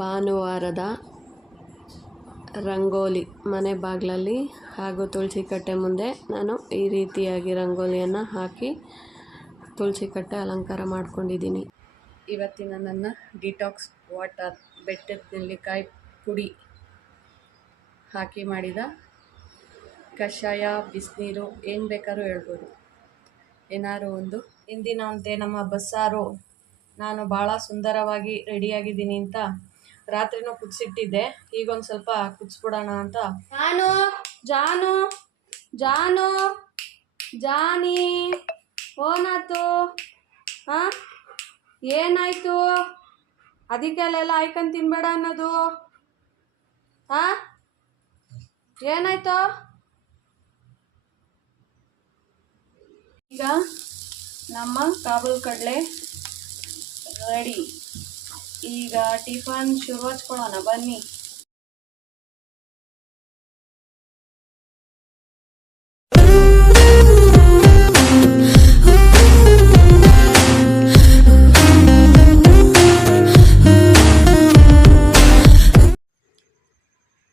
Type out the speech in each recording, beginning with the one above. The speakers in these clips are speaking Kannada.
ಭಾನುವಾರದ ರಂಗೋಲಿ ಮನೆ ಬಾಗಿಲಲ್ಲಿ ಹಾಗೂ ತುಳಸಿ ಕಟ್ಟೆ ಮುಂದೆ ನಾನು ಈ ರೀತಿಯಾಗಿ ರಂಗೋಲಿಯನ್ನು ಹಾಕಿ ತುಳಸಿ ಕಟ್ಟೆ ಅಲಂಕಾರ ಮಾಡ್ಕೊಂಡಿದ್ದೀನಿ. ಇವತ್ತಿನ ನನ್ನ ಡಿಟಾಕ್ಸ್ ವಾಟರ್ ಬೆಟ್ಟದ ನೆಲ್ಲಿಕಾಯಿ ಪುಡಿ ಹಾಕಿ ಮಾಡಿದ ಕಷಾಯ, ಬಿಸಿನೀರು ಏನು ಬೇಕಾದ್ರೂ ಹೇಳ್ಬೋದು. ಏನಾದ್ರು ಒಂದು ಇಂದಿನಂತೆ ನಮ್ಮ ಬಸ್ಸಾರು ನಾನು ಭಾಳ ಸುಂದರವಾಗಿ ರೆಡಿಯಾಗಿದ್ದೀನಿ ಅಂತ ರಾತ್ರಿನೂ ಕುದಿಸಿಟ್ಟಿದ್ದೆ. ಈಗೊಂದು ಸ್ವಲ್ಪ ಕುದಿಸ್ಬಿಡೋಣ ಅಂತ. ಜಾನು ಜಾನು ಜಾನಿ ಓನಾತು ಹಾಂ ಏನಾಯ್ತು? ಅದಕ್ಕೆ ಅಲ್ಲೆಲ್ಲ ಆಯ್ಕೊಂಡು ತಿನ್ಬೇಡ ಅನ್ನೋದು. ಹಾಂ ಏನಾಯ್ತು? ಈಗ ನಮ್ಮ ಕಾಬೂಲ್ ಕಡಲೆ ರೆಡಿ. ಈಗ ಟಿಫನ್ ಶುರು ಹಚ್ಕೊಳ್ಳೋಣ ಬನ್ನಿ.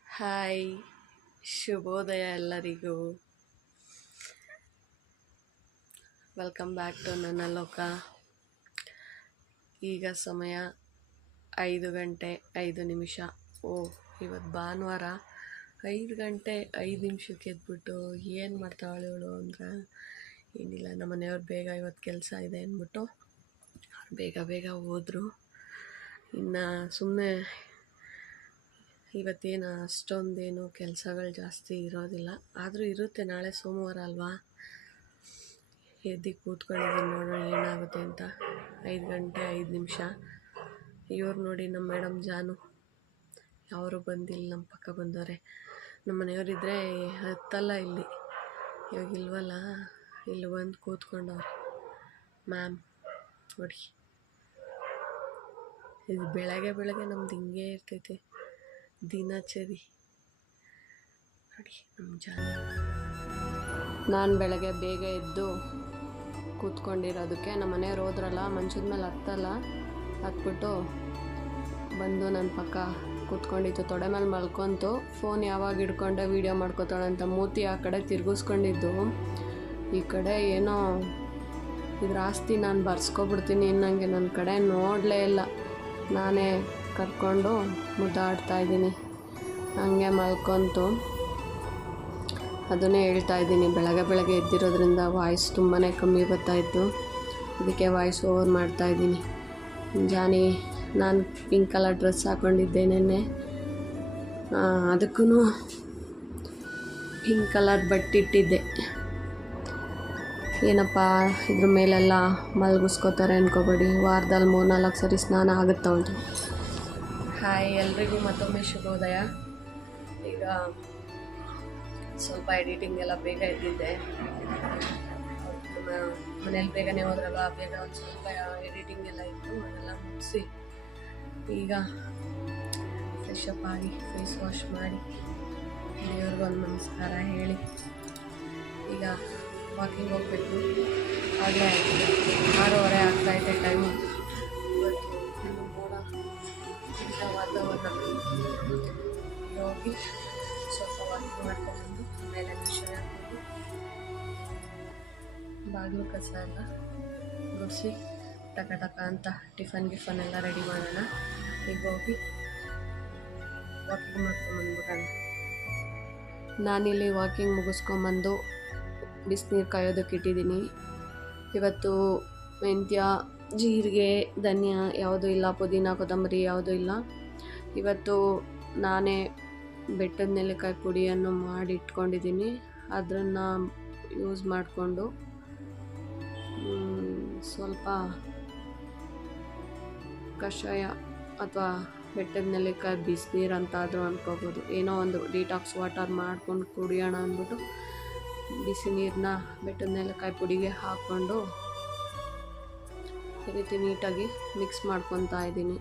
ಹಾಯ್, ಶುಭೋದಯ ಎಲ್ಲರಿಗೂ. ವೆಲ್ಕಮ್ ಬ್ಯಾಕ್ ಟು ನನ್ನ ಲೋಕ. ಈಗ ಸಮಯ 5 ಗಂಟೆ 5 ನಿಮಿಷ. ಇವತ್ತು ಭಾನುವಾರ 5 ಗಂಟೆ 5 ನಿಮಿಷಕ್ಕೆ ಎದ್ಬಿಟ್ಟು ಏನು ಮಾಡ್ತಾವಳೆ ಇವಳು ಅಂದ್ರೆ ಏನಿಲ್ಲ, ನಮ್ಮ ಮನೆಯವ್ರು ಬೇಗ ಇವತ್ತು ಕೆಲಸ ಇದೆ ಅಂದ್ಬಿಟ್ಟು ಬೇಗ ಹೋದರು. ಇನ್ನು ಸುಮ್ಮನೆ ಇವತ್ತೇನು ಅಷ್ಟೊಂದೇನು ಕೆಲಸಗಳು ಜಾಸ್ತಿ ಇರೋದಿಲ್ಲ, ಆದರೂ ಇರುತ್ತೆ. ನಾಳೆ ಸೋಮವಾರ ಅಲ್ವಾ, ಎದ್ದು ಕೂತ್ಕೊಂಡಿದ್ದೀನಿ, ನೋಡೋಣ ಏನಾಗುತ್ತೆ ಅಂತ. 5 ಗಂಟೆ 5 ನಿಮಿಷ. ಇವ್ರು ನೋಡಿ ನಮ್ಮ ಮೇಡಮ್ ಜಾನು, ಅವರು ಬಂದಿಲ್ಲ, ನಮ್ಮ ಪಕ್ಕ ಬಂದವರೆ. ನಮ್ಮ ಮನೆಯವರಿದ್ದರೆ ಹತ್ತಲ್ಲ ಇಲ್ಲಿ, ಇವಾಗ ಇಲ್ವಲ್ಲ, ಇಲ್ಲಿ ಬಂದು ಕೂತ್ಕೊಂಡವ್ರೆ. ಮ್ಯಾಮ್ ನೋಡಿ, ಇದು ಬೆಳಗ್ಗೆ ನಮ್ದು ಹಿಂಗೆ ಇರ್ತೈತೆ ದಿನಚರಿ. ನೋಡಿ ನಮ್ಮ ಜಾನು. ನಾನು ಬೆಳಗ್ಗೆ ಬೇಗ ಎದ್ದು ಕೂತ್ಕೊಂಡಿರೋದಕ್ಕೆ ನಮ್ಮ ಮನೆಯವ್ರು ಹೋದ್ರಲ್ಲ, ಮಂಚದ ಮೇಲೆ ಹತ್ಬಿಟ್ಟು ಬಂದು ನನ್ನ ಪಕ್ಕ ಕೂತ್ಕೊಂಡಿತ್ತು. ತೊಡೆ ಮೇಲೆ ಮಲ್ಕೊಂತು. ಫೋನ್ ಯಾವಾಗ ಹಿಡ್ಕೊಂಡೆ ವೀಡಿಯೋ ಮಾಡ್ಕೋತಾಳೆ ಅಂತ ಮೂತಿ ಆ ಕಡೆ ತಿರ್ಗಿಸ್ಕೊಂಡಿದ್ದು. ಈ ಕಡೆ ಏನೋ ಇದ್ರ ಆಸ್ತಿ ನಾನು ಬರ್ಸ್ಕೊಬಿಡ್ತೀನಿ ಇನ್ನಂಗೆ ನನ್ನ ಕಡೆ ನೋಡಲೇ ಇಲ್ಲ. ನಾನೇ ಕರ್ಕೊಂಡು ಮುದ್ದಾಡ್ತಾಯಿದ್ದೀನಿ. ಹಂಗೆ ಮಲ್ಕೊಂತು. ಅದನ್ನೇ ಹೇಳ್ತಾಯಿದ್ದೀನಿ, ಬೆಳಗ್ಗೆ ಎದ್ದಿರೋದ್ರಿಂದ ವಾಯ್ಸ್ ತುಂಬಾ ಕಮ್ಮಿ ಬರ್ತಾಯಿತ್ತು, ಅದಕ್ಕೆ ವಾಯ್ಸ್ ಓವರ್ ಮಾಡ್ತಾಯಿದ್ದೀನಿ. ಜಾನಿ, ನಾನು ಪಿಂಕ್ ಕಲರ್ ಡ್ರೆಸ್ ಹಾಕ್ಕೊಂಡಿದ್ದೆ ನೆನ್ನೆ, ಅದಕ್ಕೂ ಪಿಂಕ್ ಕಲರ್ ಬಟ್ಟಿಟ್ಟಿದ್ದೆ. ಏನಪ್ಪ ಇದ್ರ ಮೇಲೆಲ್ಲ ಮಲಗಿಸ್ಕೋತಾರೆ ಅನ್ಕೋಬೇಡಿ, ವಾರದಲ್ಲಿ 3-4 ಸರಿ ಸ್ನಾನ ಆಗುತ್ತಾ ಉಂಟು. ಹಾಯ್, ಎಲ್ರಿಗೂ ಮತ್ತೊಮ್ಮೆ ಶುಭೋದಯ. ಈಗ ಸ್ವಲ್ಪ ಎಡಿಟಿಂಗ್ ಎಲ್ಲ ಬೇಗ ಎದ್ದಿದ್ದೆ. ಮನೇಲಿ ಬೇಗನೆ ಹೋದ್ರಲ್ಲ, ಬೇಗ ಒಂದು ಸ್ವಲ್ಪ ಎಡಿಟಿಂಗ್ ಎಲ್ಲ ಇತ್ತು, ಅದೆಲ್ಲ ಮುಗಿಸಿ ಈಗ ಫ್ರೆಶ್ ಅಪ್ ಆಗಿ ಫೇಸ್ ವಾಶ್ ಮಾಡಿ ದೇವ್ರಿಗೊಂದು ನಮಸ್ಕಾರ ಹೇಳಿ ಈಗ ವಾಕಿಂಗ್ ಹೋಗಬೇಕು. ಆಗಲೇ 6:30 ಆಗ್ತಾಯಿದೆ ಟೈಮು. ಇವತ್ತು ಮೋಡ ವಾತಾವರಣ. ಹೋಗಿ ಸ್ವಲ್ಪ ವಾಕಿಂಗ್ ಮಾಡ್ಕೊಂಡು ಮೇಲೆ ಮಿಷನ್ ಹಾಕೊಂಡು ಬಾಗಿಲು ಕಸ ಎಲ್ಲ ಗುಡಿಸಿ ಟಕ ಅಂತ ಟಿಫನ್ ಎಲ್ಲ ರೆಡಿ ಮಾಡೋಣ. ಈಗ ಹೋಗಿ ವಾಕಿಂಗ್ ಮಾಡ್ಕೊಂಬಂದ್ಬಿಡೋಣ. ನಾನಿಲ್ಲಿ ವಾಕಿಂಗ್ ಮುಗಿಸ್ಕೊಂಬಂದು ಬಿಸಿನೀರು ಕಾಯೋದಕ್ಕೆ ಇಟ್ಟಿದ್ದೀನಿ. ಇವತ್ತು ಮೆಂತ್ಯ, ಜೀರಿಗೆ, ಧನಿಯಾ ಯಾವುದೂ ಇಲ್ಲ, ಪುದೀನ, ಕೊತ್ತಂಬರಿ ಯಾವುದೂ ಇಲ್ಲ. ಇವತ್ತು ನಾನೇ ಬೆಟ್ಟದ ನೆಲ್ಲಿಕಾಯಿ ಪುಡಿಯನ್ನು ಮಾಡಿ ಇಟ್ಕೊಂಡಿದ್ದೀನಿ. ಅದನ್ನು ಯೂಸ್ ಮಾಡಿಕೊಂಡು ಸ್ವಲ್ಪ ಕಷಾಯ ಅಥವಾ ಬೆಟ್ಟದ ನೆಲ್ಲಿಕಾಯಿ ಬಿಸಿನೀರು ಅಂತಾದರೂ ಅಂದ್ಕೋಬೋದು, ಏನೋ ಒಂದು ಡಿಟಾಕ್ಸ್ ವಾಟರ್ ಮಾಡ್ಕೊಂಡು ಕುಡಿಯೋಣ ಅಂದ್ಬಿಟ್ಟು ಬಿಸಿ ನೀರನ್ನ ಬೆಟ್ಟದ ನೆಲ್ಲಿಕಾಯಿ ಪುಡಿಗೆ ಹಾಕ್ಕೊಂಡು ಈ ರೀತಿ ನೀಟಾಗಿ ಮಿಕ್ಸ್ ಮಾಡ್ಕೊತಾ ಇದ್ದೀನಿ.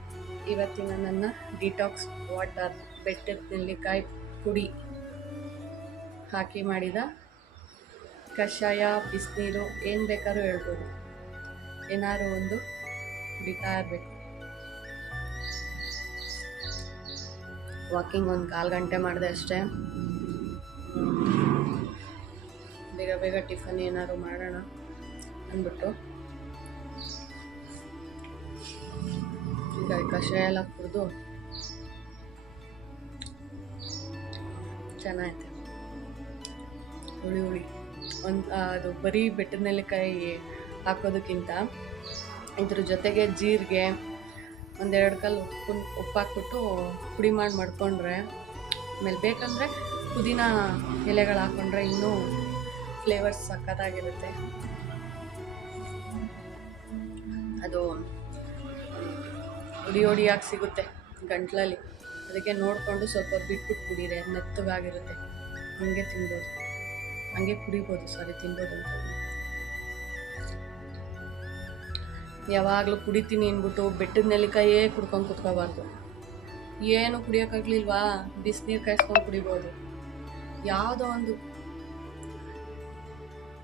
ಇವತ್ತಿನ ನನ್ನ ಡಿಟಾಕ್ಸ್ ವಾಟರ್ ಬೆಟ್ಟದ ನೆಲ್ಲಿಕಾಯಿ ಪುಡಿ ಹಾಕಿ ಮಾಡಿದ ಕಷಾಯ, ಬಿಸಿನೀರು ಏನು ಬೇಕಾದ್ರೂ ಹೇಳ್ಬೋದು. ಏನಾದ್ರು ಒಂದು ಕುಡಿತಾ ಇರಬೇಕು. ವಾಕಿಂಗ್ ಒಂದು 1/4 ಗಂಟೆ ಮಾಡಿದೆ ಅಷ್ಟೇ. ಬೇಗ ಬೇಗ ಟಿಫನ್ ಏನಾದ್ರು ಮಾಡೋಣ ಅಂದ್ಬಿಟ್ಟು ಈಗ ಕಷಾಯ ಎಲ್ಲ ಕುಡಿದು ಚೆನ್ನಾಗೈತೆ. ಹುಳಿ ಹುಳಿ ಅದು ಬರೀ ಬೆಟ್ಟದ ನೆಲ್ಲಿಕಾಯಿ ಹಾಕೋದಕ್ಕಿಂತ ಇದ್ರ ಜೊತೆಗೆ ಜೀರಿಗೆ 1-2 ಕಲ್ಲು ಉಪ್ಪು ಹಾಕ್ಬಿಟ್ಟು ಪುಡಿ ಮಾಡ್ಕೊಂಡ್ರೆ, ಆಮೇಲೆ ಬೇಕಂದರೆ ಪುದೀನ ಎಲೆಗಳು ಹಾಕ್ಕೊಂಡ್ರೆ ಇನ್ನೂ ಫ್ಲೇವರ್ಸ್ ಸಕ್ಕತ್ತಾಗಿರುತ್ತೆ. ಅದು ಹುಡಿಯಾಗಿ ಸಿಗುತ್ತೆ ಗಂಟ್ಲಲ್ಲಿ, ಅದಕ್ಕೆ ನೋಡಿಕೊಂಡು ಸ್ವಲ್ಪ ಬಿಟ್ಬಿಟ್ಟು ಕುಡೀರಿ, ಅದು ಮೆತ್ತಗಾಗಿರುತ್ತೆ. ಹಂಗೆ ತಿನ್ಬೋದು, ಹಂಗೆ ಕುಡಿಬೋದು, ತಿನ್ಬೋದು ಅಂತ. ಯಾವಾಗಲೂ ಕುಡಿತೀನಿ ಅಂದ್ಬಿಟ್ಟು ಬೆಟ್ಟದ ನೆಲ್ಲಿಕಾಯೇ ಕುಡ್ಕೊಂಡು ಕುತ್ಕೋಬಾರ್ದು. ಏನು ಕುಡಿಯೋಕ್ಕಾಗ್ಲಿಲ್ವಾ, ಬಿಸಿನೀರು ಕಾಯಿಸ್ಕೊಂಡು ಕುಡಿಬೋದು. ಯಾವುದೋ ಒಂದು,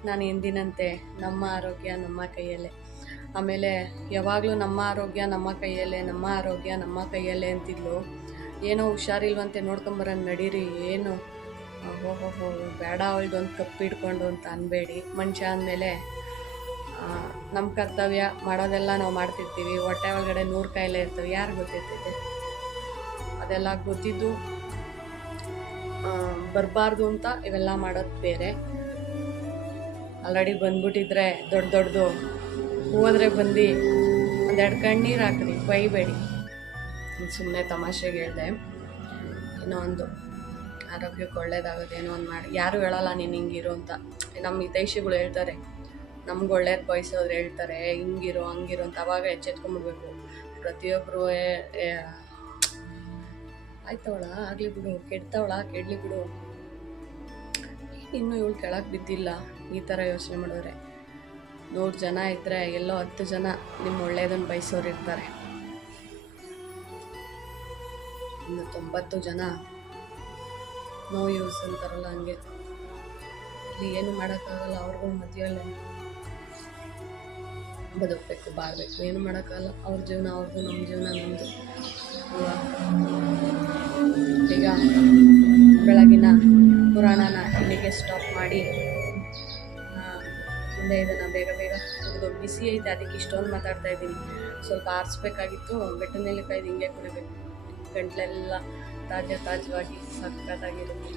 ನಾನು ಎಂದಿನಂತೆ ನಮ್ಮ ಆರೋಗ್ಯ ನಮ್ಮ ಕೈಯಲ್ಲೇ. ಆಮೇಲೆ ಯಾವಾಗಲೂ ನಮ್ಮ ಆರೋಗ್ಯ ನಮ್ಮ ಕೈಯಲ್ಲೇ, ನಮ್ಮ ಆರೋಗ್ಯ ನಮ್ಮ ಕೈಯಲ್ಲೇ ಅಂತಿದ್ಲು. ಏನೋ ಹುಷಾರಿಲ್ವಂತೆ, ನೋಡ್ಕೊಂಬರೋಣ ನಡೀರಿ, ಏನು ಓಹೋ ಬೇಡ ಅವಳದೊಂದು ಕಪ್ಪು ಹಿಡ್ಕೊಂಡು ಅಂತ ಅನ್ಬೇಡಿ. ಮನುಷ್ಯ ಅಂದಮೇಲೆ ನಮ್ಮ ಕರ್ತವ್ಯ ಮಾಡೋದೆಲ್ಲ ನಾವು ಮಾಡ್ತಿರ್ತೀವಿ. ಹೊಟ್ಟೆ ಒಳಗಡೆ 100 ಕಾಯಿಲೆ ಇರ್ತವೆ, ಯಾರು ಗೊತ್ತಿರ್ತೈತೆ? ಅದೆಲ್ಲ ಗೊತ್ತಿದ್ದು ಬರಬಾರ್ದು ಅಂತ ಇವೆಲ್ಲ ಮಾಡೋದು ಬೇರೆ. ಆಲ್ರೆಡಿ ಬಂದ್ಬಿಟ್ಟಿದ್ರೆ ದೊಡ್ಡದು ಹೋದ್ರೆ ಬಂದು 1-2 ಕಣ್ಣೀರು ಹಾಕ್ರಿ, ಬೈಬೇಡಿ. ಸುಮ್ಮನೆ ತಮಾಷೆಗೆ ಹೇಳಿದೆ. ಏನೋ ಒಂದು ಆರೋಗ್ಯಕ್ಕೆ ಒಳ್ಳೇದಾಗೋದು, ಏನೋ ಒಂದು ಮಾಡಿ. ಯಾರು ಹೇಳಲ್ಲ ನೀನು ಹಿಂಗಿರೋ ಅಂತ. ನಮ್ಮ ಹಿತೈಷಿಗಳು ಹೇಳ್ತಾರೆ, ನಮ್ಗೆ ಒಳ್ಳೇದು ಬಯಸೋರು ಹೇಳ್ತಾರೆ ಹಿಂಗಿರೋ ಹಂಗಿರೋ ಅಂತ. ಅವಾಗ ಎಚ್ಚೆತ್ಕೊಂಡ್ಬಿಡ್ಬೇಕು. ಪ್ರತಿಯೊಬ್ಬರು ಆಯ್ತವಳ ಆಗಲಿ ಬಿಡು, ಕೆಡ್ತವಳ ಕೆಡ್ಲಿ ಬಿಡು, ಇನ್ನೂ ಇವಳು ಕೆಳಗೆ ಬಿದ್ದಿಲ್ಲ, ಈ ಥರ ಯೋಚನೆ ಮಾಡಿದ್ರೆ 100 ಜನ ಇದ್ದರೆ ಎಲ್ಲೋ 10 ಜನ ನಿಮ್ಮ ಒಳ್ಳೇದನ್ನು ಬಯಸೋರು ಇರ್ತಾರೆ. ಇನ್ನು 90 ಜನ ನೋ ಯೂಸ್ ಅಂತಾರಲ್ಲ, ಹಂಗೆ. ಇಲ್ಲಿ ಏನು ಮಾಡೋಕ್ಕಾಗಲ್ಲ. ಅವ್ರಿಗೂ ಮಧ್ಯೆಯಲ್ಲೇ ಬದುಕಬೇಕು, ಬಾಳಬೇಕು. ಏನು ಮಾಡೋಕ್ಕಾಗಲ್ಲ. ಅವ್ರ ಜೀವನ ಅವ್ರದ್ದು, ನಮ್ಮ ಜೀವನ ನಮ್ಮದು ಅಲ್ವಾ? ಈಗ ಬೆಳಗಿನ ಪುರಾಣನ ಇಲ್ಲಿಗೆ ಸ್ಟಾಪ್ ಮಾಡಿ ಮುಂದೆ ಇದನ್ನು ಬೇಗ ಬೇಗ ಕುಡಿದು, ಬಿಸಿ ಐತೆ ಅದಕ್ಕೆ ಇಷ್ಟೊಂದು ಮಾತಾಡ್ತಾ ಇದ್ದೀನಿ. ಸ್ವಲ್ಪ ಆರಿಸ್ಬೇಕಾಗಿತ್ತು. ಬೆಟ್ಟದ ನೆಲ್ಲಿಕಾಯ್ದು ಹಿಂಗೆ ಕುಡಿಬೇಕು, ಗಂಟ್ಲೆಲ್ಲ ತಾಜವಾಗಿ ಸಕ್ಕತ್ತಾಗಿರುತ್ತೆ.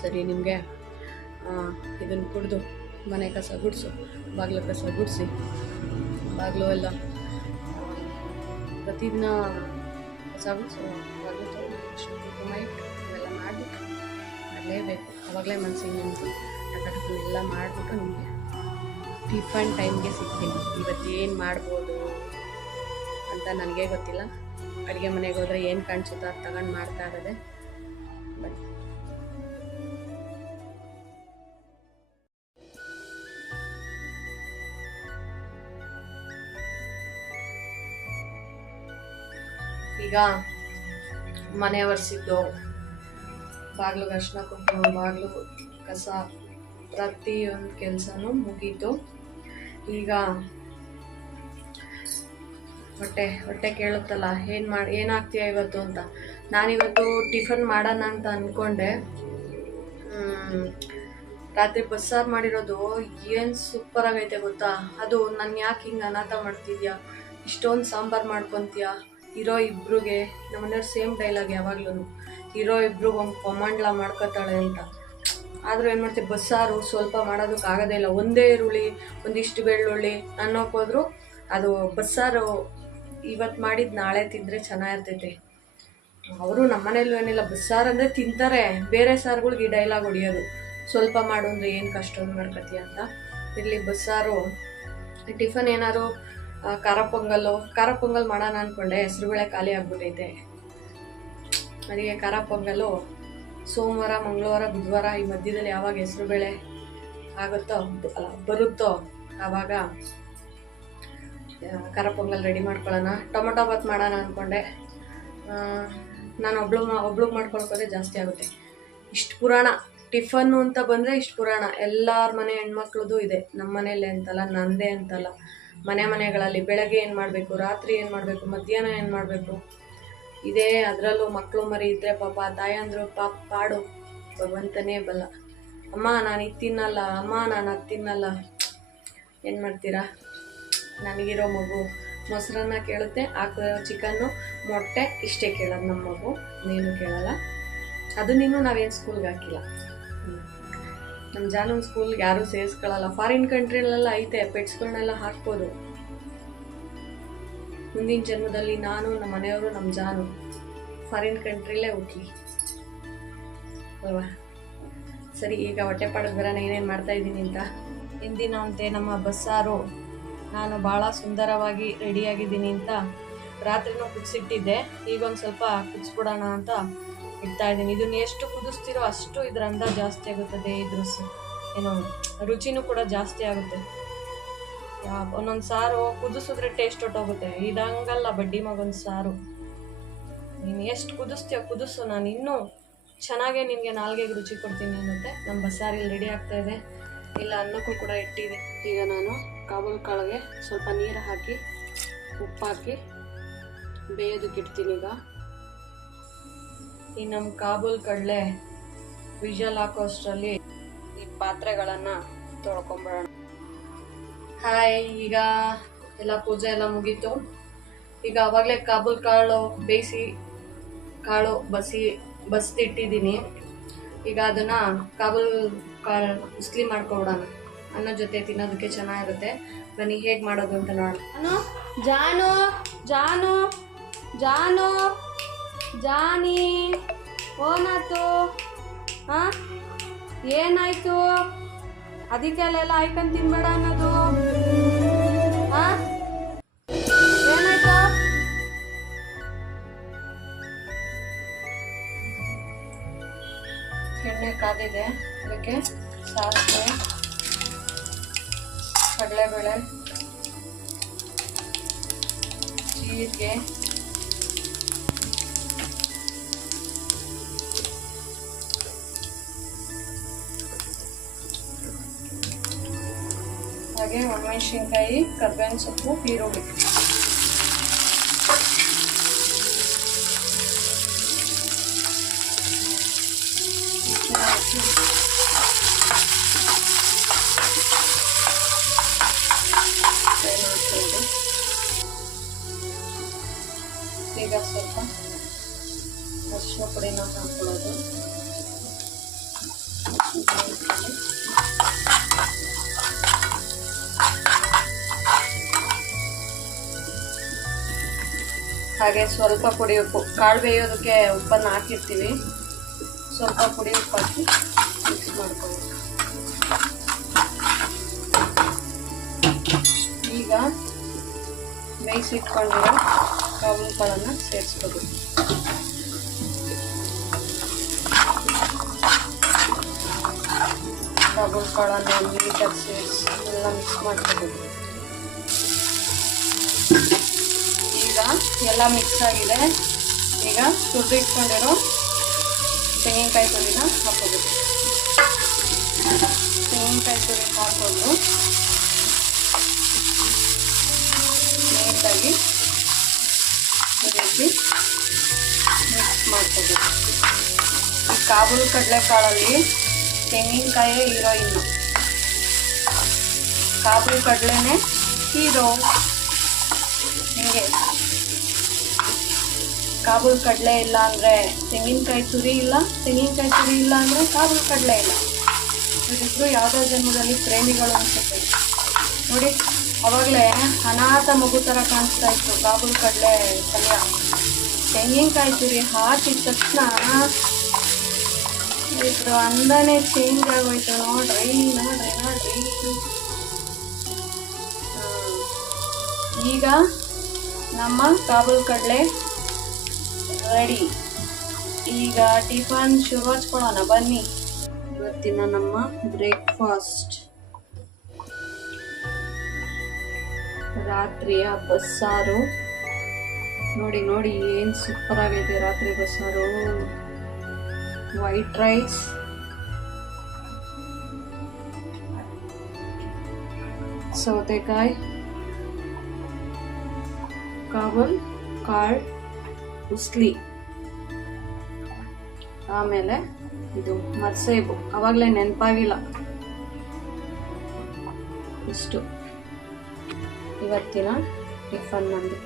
ಸರಿ, ನಿಮಗೆ ಇದನ್ನು ಕುಡಿದು ಮನೆ ಕಸ ಗುಡಿಸು, ಬಾಗಿಲು ಕಸ ಗುಡಿಸಿ, ಬಾಗಿಲು ಎಲ್ಲ ಪ್ರತಿದಿನ ಕಸ ಗುಡಿಸು, ಬಾಗಿಲು ಕುಂಕುಮ ಇಟ್ಟು ಇವೆಲ್ಲ ಮಾಡಿಬಿಟ್ಟು ಮಾಡಲೇಬೇಕು. ಆವಾಗಲೇ ಮನಸ್ಸಿಗೆ ನಿಂತು ಎಲ್ಲ ಮಾಡಿಬಿಟ್ಟು ನಿಮಗೆ ಟಿಫನ್ ಟೈಮ್ಗೆ ಸಿಗ್ತೀನಿ. ಇವತ್ತೇನು ಮಾಡ್ಬೋದು ಅಂತ ನನಗೆ ಗೊತ್ತಿಲ್ಲ. ಅಡುಗೆ ಮನೆಗೆ ಹೋದರೆ ಏನು ಕಾಣಿಸುತ್ತೋ ಅದು ತಗೊಂಡು ಮಾಡ್ತಾ ಇರೋದೆ. ಬನ್ನಿ. ಈಗ ಮನೆ ಒರೆಸಿದ್ದು, ಬಾಗಿಲು ಅರ್ಶಿನ ಕುಂಕುಮ, ಬಾಗಿಲು ಕಸ, ಪ್ರತಿಯೊಂದು ಕೆಲಸನೂ ಮುಗೀತು. ಈಗ ಹೊಟ್ಟೆ ಕೇಳುತ್ತಲ್ಲ, ಏನಾಗ್ತೀಯ ಇವತ್ತು ಅಂತ. ನಾನಿವತ್ತು ಟಿಫನ್ ಮಾಡೋಣ ಅಂತ ಅಂದ್ಕೊಂಡೆ. ರಾತ್ರಿ ಬಸ್ಸಾರು ಮಾಡಿರೋದು ಏನು ಸೂಪರಾಗೈತೆ ಗೊತ್ತಾ. ಅದು ನಾನು ಯಾಕೆ ಹಿಂಗೆ ಅನಾಥ ಮಾಡ್ತಿದ್ಯಾ, ಇಷ್ಟೊಂದು ಸಾಂಬಾರು ಮಾಡ್ಕೊತೀಯ, ಇರೋ ಇಬ್ರಿಗೆ. ನಮ್ಮನೆಯವ್ರು ಸೇಮ್ ಡೈಲಾಗ್ ಯಾವಾಗ್ಲೂ, ಇರೋ ಇಬ್ರಿಗೆ ಒಂದು ಪೊಮಂಡ್ಲ ಮಾಡ್ಕೊತಾಳೆ ಅಂತ. ಆದರೂ ಏನು ಮಾಡ್ತೀವಿ, ಬಸ್ಸಾರು ಸ್ವಲ್ಪ ಮಾಡೋದಕ್ಕಾಗೋದೇ ಇಲ್ಲ. ಒಂದೇ ಈರುಳ್ಳಿ, ಒಂದಿಷ್ಟು ಬೆಳ್ಳುಳ್ಳಿ ಅನ್ನೋಕ್ಕೋದ್ರು ಅದು ಬಸ್ಸಾರು ಇವತ್ತು ಮಾಡಿದ್ದು ನಾಳೆ ತಿಂದರೆ ಚೆನ್ನಾಗಿರ್ತೈತೆ. ಅವರು ನಮ್ಮನೇಲೂ ಏನಿಲ್ಲ, ಬಸ್ಸಾರು ಅಂದರೆ ತಿಂತಾರೆ. ಬೇರೆ ಸಾರುಗಳಿಗೆ ಈ ಡೈಲಾಗ್ ಹೊಡಿಯೋದು, ಸ್ವಲ್ಪ ಮಾಡು ಅಂದರೆ ಏನು ಕಷ್ಟೊಂದು ಮಾಡ್ಕೊತೀಯ ಅಂತ. ಇರಲಿ, ಬಸ್ಸಾರು. ಟಿಫನ್ ಏನಾದ್ರು ಖಾರ ಪೊಂಗಲ್ ಮಾಡೋಣ ಅಂದ್ಕೊಂಡೆ. ಹೆಸರುಬೇಳೆ ಖಾಲಿ ಆಗ್ಬಿಟ್ಟೈತೆ. ನನಗೆ ಖಾರ ಪೊಂಗಲ್ಲು ಸೋಮವಾರ, ಮಂಗಳವಾರ, ಬುಧವಾರ ಈ ಮಧ್ಯದಲ್ಲಿ ಯಾವಾಗ ಹೆಸರುಬೇಳೆ ಬರುತ್ತೋ ಆವಾಗ ಖಾರ ಪೊಂಗಲ್ ರೆಡಿ ಮಾಡ್ಕೊಳ್ಳೋಣ. ಟೊಮೊಟೊ ಬಾತ್ ಮಾಡೋಣ ಅಂದ್ಕೊಂಡೆ. ನಾನು ಒಬ್ಳಿಗೆ ಮಾಡ್ಕೊಳ್ಕೋದ್ರೆ ಜಾಸ್ತಿ ಆಗುತ್ತೆ. ಇಷ್ಟು ಪುರಾಣ ಟಿಫನ್ನು ಅಂತ ಬಂದರೆ ಇಷ್ಟು ಪುರಾಣ. ಎಲ್ಲರ ಮನೆ ಹೆಣ್ಮಕ್ಳದ್ದು ಇದೆ, ನಮ್ಮ ಮನೇಲಿ ಅಂತಲ್ಲ, ನಂದೇ ಅಂತಲ್ಲ. ಮನೆಗಳಲ್ಲಿ ಬೆಳಗ್ಗೆ ಏನು ಮಾಡಬೇಕು, ರಾತ್ರಿ ಏನು ಮಾಡಬೇಕು, ಮಧ್ಯಾಹ್ನ ಏನು ಮಾಡಬೇಕು, ಇದೇ ಅದರಲ್ಲೂ ಮಕ್ಕಳು ಮರಿ ಇದ್ದರೆ ಪಾಪ ತಾಯಂದ್ರು ಪಾಡು ಭಗವಂತನೇ ಬಲ್ಲ. ಅಮ್ಮ ನಾನು ಇದು ತಿನ್ನಲ್ಲ, ಅಮ್ಮ ನಾನು ಅದು ತಿನ್ನಲ್ಲ. ಏನು ಮಾಡ್ತೀರಾ? ನನಗಿರೋ ಮಗು ಮೊಸರನ್ನ ಕೇಳುತ್ತೆ, ಹಾಕಿರೋ ಚಿಕನ್ನು ಮೊಟ್ಟೆ ಇಷ್ಟೇ ಕೇಳೋದು ನಮ್ಮ ಮಗು, ನೀನು ಕೇಳಲ್ಲ. ಅದು ನೀನು ನಾವೇನು ಸ್ಕೂಲ್ಗೆ ಹಾಕಿಲ್ಲ. ನಮ್ಮ ಜಾನೂನ್ ಸ್ಕೂಲ್ಗೆ ಯಾರೂ ಸೇರಿಸ್ಕೊಳ್ಳಲ್ಲ. ಫಾರಿನ್ ಕಂಟ್ರಿಲೆಲ್ಲ ಐತೆ, ಪೆಟ್ಸ್ಗಳನ್ನೆಲ್ಲ ಹಾಕ್ಬೋದು. ಮುಂದಿನ ಜನ್ಮದಲ್ಲಿ ನಾನು, ನಮ್ಮ ಮನೆಯವರು, ನಮ್ಮ ಜಾನು ಫಾರಿನ್ ಕಂಟ್ರಿಲೇ ಹುಟ್ಲಿ ಅಲ್ವಾ? ಸರಿ, ಈಗ ಹೊಟ್ಟೆ ಪಾಡಕ್ಕೆ ಬರೋಣ ಏನೇನು ಮಾಡ್ತಾ ಇದ್ದೀನಿ ಅಂತ. ಇಂದಿನಂತೆ ನಮ್ಮ ಬಸ್ಸಾರು ನಾನು ಭಾಳ ಸುಂದರವಾಗಿ ರೆಡಿಯಾಗಿದ್ದೀನಿ ಅಂತ ರಾತ್ರಿನೂ ಕುದಿಸಿಟ್ಟಿದ್ದೆ. ಈಗ ಒಂದು ಸ್ವಲ್ಪ ಕುದಿಸ್ಬಿಡೋಣ ಅಂತ ಇಡ್ತಾ ಇದ್ದೀನಿ. ಇದನ್ನ ಎಷ್ಟು ಕುದಿಸ್ತಿರೋ ಅಷ್ಟು ಇದ್ರ ಅಂದ ಜಾಸ್ತಿ ಆಗುತ್ತದೆ, ಇದ್ರ ಏನೋ ರುಚಿನೂ ಕೂಡ ಜಾಸ್ತಿ ಆಗುತ್ತೆ. ಒಂದೊಂದು ಸಾರು ಕುದಿಸಿದ್ರೆ ಟೇಸ್ಟ್ ಹೊಟ್ಟೋಗುತ್ತೆ, ಇದಂಗಲ್ಲ ಬಡ್ಡಿ ಮಗೊಂದು ಸಾರು. ನೀನು ಎಷ್ಟು ಕುದಿಸ್ತೀಯೋ ಕುದಿಸು, ನಾನು ಇನ್ನೂ ಚೆನ್ನಾಗೇ ನಿನಗೆ ನಾಲ್ಗೆಗೆ ರುಚಿ ಕೊಡ್ತೀನಿ ಅನ್ನತ್ತೆ. ನಮ್ಮ ಬಸ್ಸಾರಿಲ್ಲಿ ರೆಡಿ ಆಗ್ತಾ ಇದೆ. ಇಲ್ಲ ಅನ್ನಕ್ಕೂ ಕೂಡ ಇಟ್ಟಿದೆ. ಈಗ ನಾನು ಕಾಬೂಲ್ ಕಾಳಿಗೆ ಸ್ವಲ್ಪ ನೀರು ಹಾಕಿ ಉಪ್ಪು ಹಾಕಿ ಬೇಯೋದಕ್ಕೆ ಇಡ್ತೀನಿ. ಈ ನಮ್ಮ ಕಾಬೂಲ್ ಕಡಲೆ ವಿಜಲ್ ಹಾಕೋ ಅಷ್ಟರಲ್ಲಿ ಈ ಪಾತ್ರೆಗಳನ್ನು ತೊಳ್ಕೊಂಬಿಡೋಣ. ಹಾಯ್, ಈಗ ಎಲ್ಲ ಪೂಜೆ ಎಲ್ಲ ಮುಗೀತು. ಈಗ ಆವಾಗಲೇ ಕಾಬೂಲ್ ಕಾಳು ಬೇಯಿಸಿ ಕಾಳು ಬಸ್ದಿಟ್ಟಿದ್ದೀನಿ. ಈಗ ಅದನ್ನು ಕಾಬೂಲ್ ಕಾಳು ಉಸ್ಲಿ ಮಾಡ್ಕೊಬಿಡೋಣ. ಅನ್ನೋ ಜೊತೆ ತಿನ್ನೋದಕ್ಕೆ ಚೆನ್ನಾಗಿರುತ್ತೆ. ಬನ್ನಿ ಹೇಗೆ ಮಾಡೋದು ಅಂತ ನೋಡೋಣ. ಜಾನು ಜಾನು ಜಾನು ಜಾನಿ ಓನಾಯ್ತು? ಹಾಂ, ಏನಾಯ್ತು? ಅದಕ್ಕೆ ಅಲ್ಲೆಲ್ಲ ಆಯ್ಕೊಂಡು ತಿನ್ಬೇಡ ಅನ್ನೋದು. ಹಾಂ, ಏನಾಯ್ತು? ಎಣ್ಣೆ ಕಾದಿದೆ, ಅದಕ್ಕೆ ಸಾಸಿವೆ, ಕಡಲೆಬೇಳೆ, ಜೀರಿಗೆ, ಹಾಗೆ ಒಣಮೆಣಸಿನ್ಕಾಯಿ, ಕರ್ಬೇವಿನ ಸೊಪ್ಪು, ಈರುಳ್ಳಿ. ಈಗ ಸ್ವಲ್ಪ ಅರಿಶಿನ ಪುಡಿನ ಹಾಕೊಳ್ಳೋದು. ಹಾಗೆ ಸ್ವಲ್ಪ ಪುಡಿ ಉಪ್ಪು, ಕಾಳು ಬೇಯೋದಕ್ಕೆ ಉಪ್ಪನ್ನು ಹಾಕಿರ್ತೀವಿ. ಸ್ವಲ್ಪ ಪುಡಿ ಉಪ್ಪು ಹಾಕಿ ಮಿಕ್ಸ್ ಮಾಡ್ಕೊಳ್ಳೋದು. ಈಗ ಬೇಯಿಸಿಟ್ಕೊಂಡಿರೋ ಕಾಬೂಲ್ ಕಾಳನ್ನು ಸೇರಿಸ್ಬೋದು. ಕಾಬೂಲ್ ಕಾಳನ್ನು ನೀಟಾಗಿ ಸೇರಿಸಿ ಎಲ್ಲ ಮಿಕ್ಸ್ ಮಾಡ್ಕೋಬೋದು. ಈಗ ಎಲ್ಲ ಮಿಕ್ಸ್ ಆಗಿದೆ. ಈಗ ತುರಿದಿಟ್ಕೊಂಡಿರೋ ತೆಂಗಿನಕಾಯಿ ತುರಿನ ಹಾಕೋಬೇಕು. ತೆಂಗಿನಕಾಯಿ ತುರಿ ಹಾಕೊಂಡು ನೀಟಾಗಿ ರೀತಿ ಮಿಕ್ಸ್ ಮಾಡ್ಕೋಬೇಕು. ಈ ಕಾಬೂಲ್ ಕಡಲೆಕಾಳಲ್ಲಿ ತೆಂಗಿನಕಾಯೇ ಹೀರೋ. ಇನ್ನು ಕಾಬೂಲ್ ಕಡಲೆನೇ ಹೀರೋ. ಹಿಂಗೆ ಕಾಬೂಲ್ ಕಡಲೆ ಇಲ್ಲ ಅಂದರೆ ತೆಂಗಿನಕಾಯಿ ತುರಿ ಇಲ್ಲ, ತೆಂಗಿನಕಾಯಿ ತುರಿ ಇಲ್ಲ ಅಂದರೆ ಕಾಬೂಲ್ ಕಡಲೆ ಇಲ್ಲ. ಇವರಿಬ್ಬರು ಯಾವುದೋ ಜನ್ಮದಲ್ಲಿ ಪ್ರೇಮಿಗಳು ಅನ್ಸುತ್ತೆ ನೋಡಿ. ಅವಾಗಲೇ ಅನಾಥ ಮಗು ಥರ ಕಾಣಿಸ್ತಾ ಇತ್ತು ಕಾಬೂಲ್ ಕಡಲೆ ಪಲ್ಯ. ತೆಂಗಿನಕಾಯಿ ತುರಿ ಹಾಕಿದ ತಕ್ಷಣ ಇದ್ರ ಅಂದನೇ ಚೇಂಜ್ ಆಗೋಯ್ತು. ನೋಡ್ರಿ ನೋಡ್ರಿ ನೋಡ್ರಿ. ಈಗ ನಮ್ಮ ಕಾಬೂಲ್ ಕಡಲೆ ರೆಡಿ. ಈಗ ಟಿಫನ್ ಶುರು ಹಚ್ಕೊಳ್ಳೋಣ ಬನ್ನಿ. ಇವತ್ತಿನ ನಮ್ಮ ಬ್ರೇಕ್ಫಾಸ್ಟ್ ರಾತ್ರಿಯ ಬಸ್ಸಾರು. ನೋಡಿ ನೋಡಿ ಏನು ಸೂಪರ್ ಆಗೈತೆ ರಾತ್ರಿ ಬಸ್ಸಾರು. ವೈಟ್ ರೈಸ್, ಸೌತೆಕಾಯಿ, ಕಾಬೂಲ್ ಕಾಳು ಉಸ್ಲಿ, ಆಮೇಲೆ ಇದು ಮರ್ಸೇಬು, ಅವಾಗಲೇ ನೆನಪಾಗಿಲ್ಲ. ಇಷ್ಟು ಇವತ್ತಿನ ಟಿಫನ್ ನಂದು.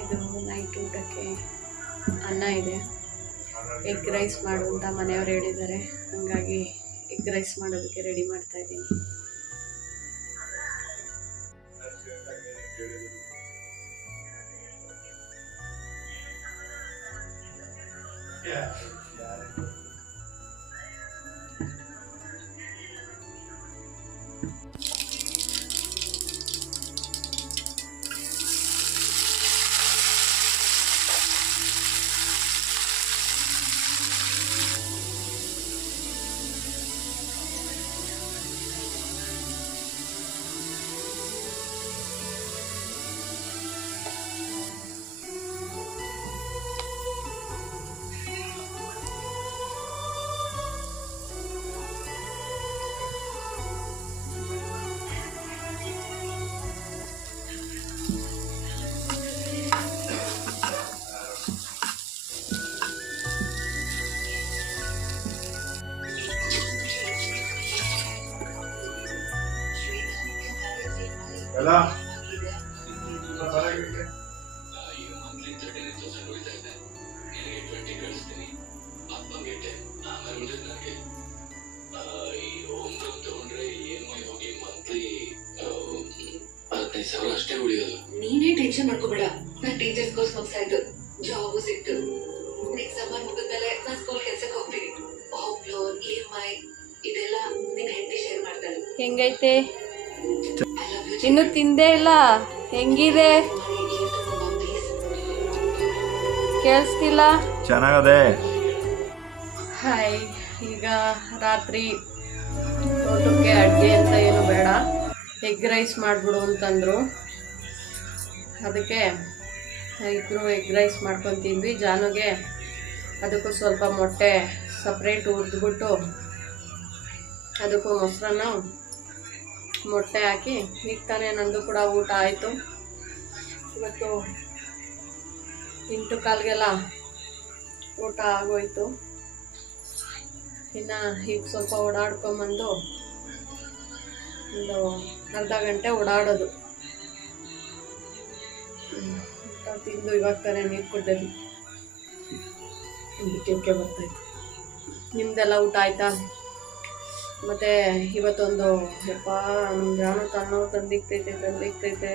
ಇದು ನೈಟ್ ಊಟಕ್ಕೆ ಅನ್ನ ಇದೆ. ಎಗ್ ರೈಸ್ ಮಾಡು ಅಂತ ಮನೆಯವ್ರು ಹೇಳಿದ್ದಾರೆ, ಹಾಗಾಗಿ ಎಗ್ ರೈಸ್ ಮಾಡೋದಕ್ಕೆ ರೆಡಿ ಮಾಡ್ತಾ ಇದ್ದೀನಿ. ಅಷ್ಟೇ ಉಳಿಯೋದು. ನೀನೇ ಟೆನ್ಷನ್ ಮಾಡ್ಕೋಬೇಡ, ನಾ ಟೀಚರ್ಸ್ ಕೋರ್ಸ್ ಮುಗಿಸಾಯ್ತು, ಜಾಬು ಸಿಕ್ತು. ನೆಕ್ಸ್ಟ್ ಸಮ್ಮರ್ ಮುಗಿದ್ಮೇಲೆ ನಾ ಸ್ಕೂಲ್ ಕೆಲ್ಸಕ್ಕೆ ಹೋಗ್ತೀನಿ. ಹೋಮ್ ಲೋನ್, EMI ಇದೆಲ್ಲ ನಿನ್ನ ಹೆಂಡತಿ ಶೇರ್ ಮಾಡ್ತಾಳೆ. ಹೆಂಗೈತೆ? ಇನ್ನು ತಿಂದೇ ಇಲ್ಲ. ಹೆಂಗಿದೆ? ಕೇಳಿಸ್ತಿಲ್ಲ? ಚೆನ್ನಾಗದೆ. ಹಾಯ್, ಈಗ ರಾತ್ರಿ ಊಟಕ್ಕೆ ಅಡುಗೆ ಅಂತ ಏನು ಬೇಡ, ಎಗ್ ರೈಸ್ ಮಾಡಿಬಿಡು ಅಂತಂದರು. ಅದಕ್ಕೆ ಇಬ್ಬರು ಎಗ್ ರೈಸ್ ಮಾಡ್ಕೊಂಡು ತಿಂದ್ವಿ. ಜಾನುಗೆ ಅದಕ್ಕೂ ಸ್ವಲ್ಪ ಮೊಟ್ಟೆ ಸಪ್ರೇಟ್ ಹುರಿದ್ಬಿಟ್ಟು ಅದಕ್ಕೂ ಮೊಸರನ್ನ ಮೊಟ್ಟೆ ಹಾಕಿ ಈಗ ತಾನೇ ನಂದು ಕೂಡ ಊಟ ಆಯಿತು. ಇವತ್ತು 8:15ಗೆಲ್ಲ ಊಟ ಆಗೋಯ್ತು. ಇನ್ನು ಈಗ ಸ್ವಲ್ಪ ಓಡಾಡ್ಕೊಂಬಂದು ಒಂದು ಅರ್ಧ ಗಂಟೆ ಓಡಾಡೋದು. ಊಟ ತಿಂದು ಇವಾಗ ತಾನೇ ನೀರು ಕುಡ್ದೇವಿ, ಬಿಟ್ಟಕ್ಕೆ ಬರ್ತಾಯಿತ್ತು. ನಿಮ್ದೆಲ್ಲ ಊಟ ಆಯಿತಾ? ಮತ್ತು ಇವತ್ತೊಂದು ಯಪ್ಪ ನಮ್ಮ ಜಾನು ತಂದಿಕ್ತೈತೆ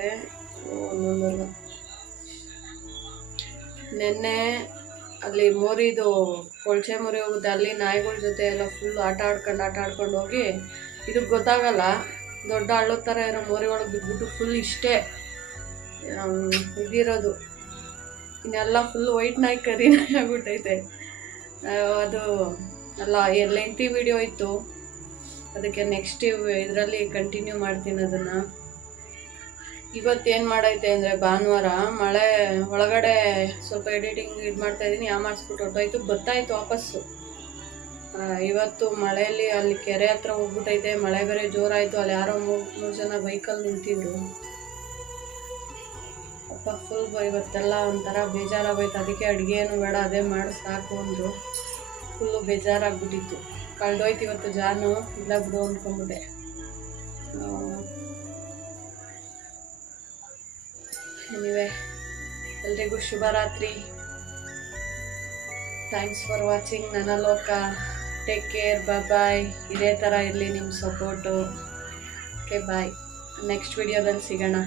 ಒಂದೊಂದಲ್ಲ. ನಿನ್ನೆ ಅಲ್ಲಿ ಮೋರಿದು ಕೊಳಚೆ ಮೋರಿ ಹೋಗುತ್ತೆ, ಅಲ್ಲಿ ನಾಯಿಗಳ ಜೊತೆ ಎಲ್ಲ ಫುಲ್ ಆಟ ಆಡ್ಕೊಂಡು ಹೋಗಿ ಇದಕ್ಕೆ ಗೊತ್ತಾಗಲ್ಲ, ದೊಡ್ಡ ಹಳ್ಳದ ಥರ ಇರೋ ಮೋರಿ ಒಳಗೆ ಬಿದ್ದುಬಿಟ್ಟು ಫುಲ್ ಇಷ್ಟೇ ಇದಿರೋದು, ಇನ್ನೆಲ್ಲ ಫುಲ್ ವೈಟ್ ನಾಯಿ ಕರಿ ನಾಯಿ ಆಗ್ಬಿಟ್ಟೈತೆ. ಅದು ಅಲ್ಲ ಲೆಂತಿ ವಿಡಿಯೋ ಇತ್ತು, ಅದಕ್ಕೆ ನೆಕ್ಸ್ಟ್ ಇದರಲ್ಲಿ ಕಂಟಿನ್ಯೂ ಮಾಡ್ತೀನಿ ಅದನ್ನು. ಇವತ್ತೇನು ಮಾಡೈತೆ ಅಂದರೆ ಭಾನುವಾರ ಮಳೆ ಒಳಗಡೆ ಸ್ವಲ್ಪ ಎಡಿಟಿಂಗ್ ಇದು ಮಾಡ್ತಾಯಿದ್ದೀನಿ, ಮಾಡಿಸ್ಬಿಟ್ಟು ಹೊಟ್ಟೋಯ್ತು, ಬರ್ತಾಯಿತ್ತು ವಾಪಸ್ಸು. ಇವತ್ತು ಮಳೆಯಲ್ಲಿ ಅಲ್ಲಿ ಕೆರೆ ಹತ್ರ ಹೋಗ್ಬಿಟ್ಟೈತೆ, ಮಳೆ ಬೇರೆ ಜೋರಾಯಿತು. ಅಲ್ಲಿ ಯಾರೋ 3 ಜನ ಬೈಕಲ್ಲಿ ನಿಂತಿದ್ರು. ಅಪ್ಪ ಫುಲ್ ಇವತ್ತೆಲ್ಲ ಒಂಥರ ಬೇಜಾರಾಗೋಯ್ತು. ಅದಕ್ಕೆ ಅಡುಗೆ ಏನು ಬೇಡ, ಅದೇ ಮಾಡಿ ಸಾಕು ಅಂದರು. ಫುಲ್ಲು ಬೇಜಾರಾಗ್ಬಿಟ್ಟಿತ್ತು. ಕಳೆದೋಯ್ತು ಇವತ್ತು ಜಾನು, ಇಲ್ಲ ಬಿಡು ಅಂದ್ಕೊಂಡ್ಬಿಟ್ಟೆ. ಎನಿವೆ, ಎಲ್ರಿಗೂ ಶುಭರಾತ್ರಿ. ಥ್ಯಾಂಕ್ಸ್ ಫಾರ್ ವಾಚಿಂಗ್ ನನ್ನ ಲೋಕ. ಟೇಕ್ ಕೇರ್, ಬಾಯ್. ಇದೇ ಥರ ಇರಲಿ ನಿಮ್ಮ ಸಪೋರ್ಟು. ಓಕೆ, ಬಾಯ್. ನೆಕ್ಸ್ಟ್ ವಿಡಿಯೋದಲ್ಲಿ ಸಿಗೋಣ.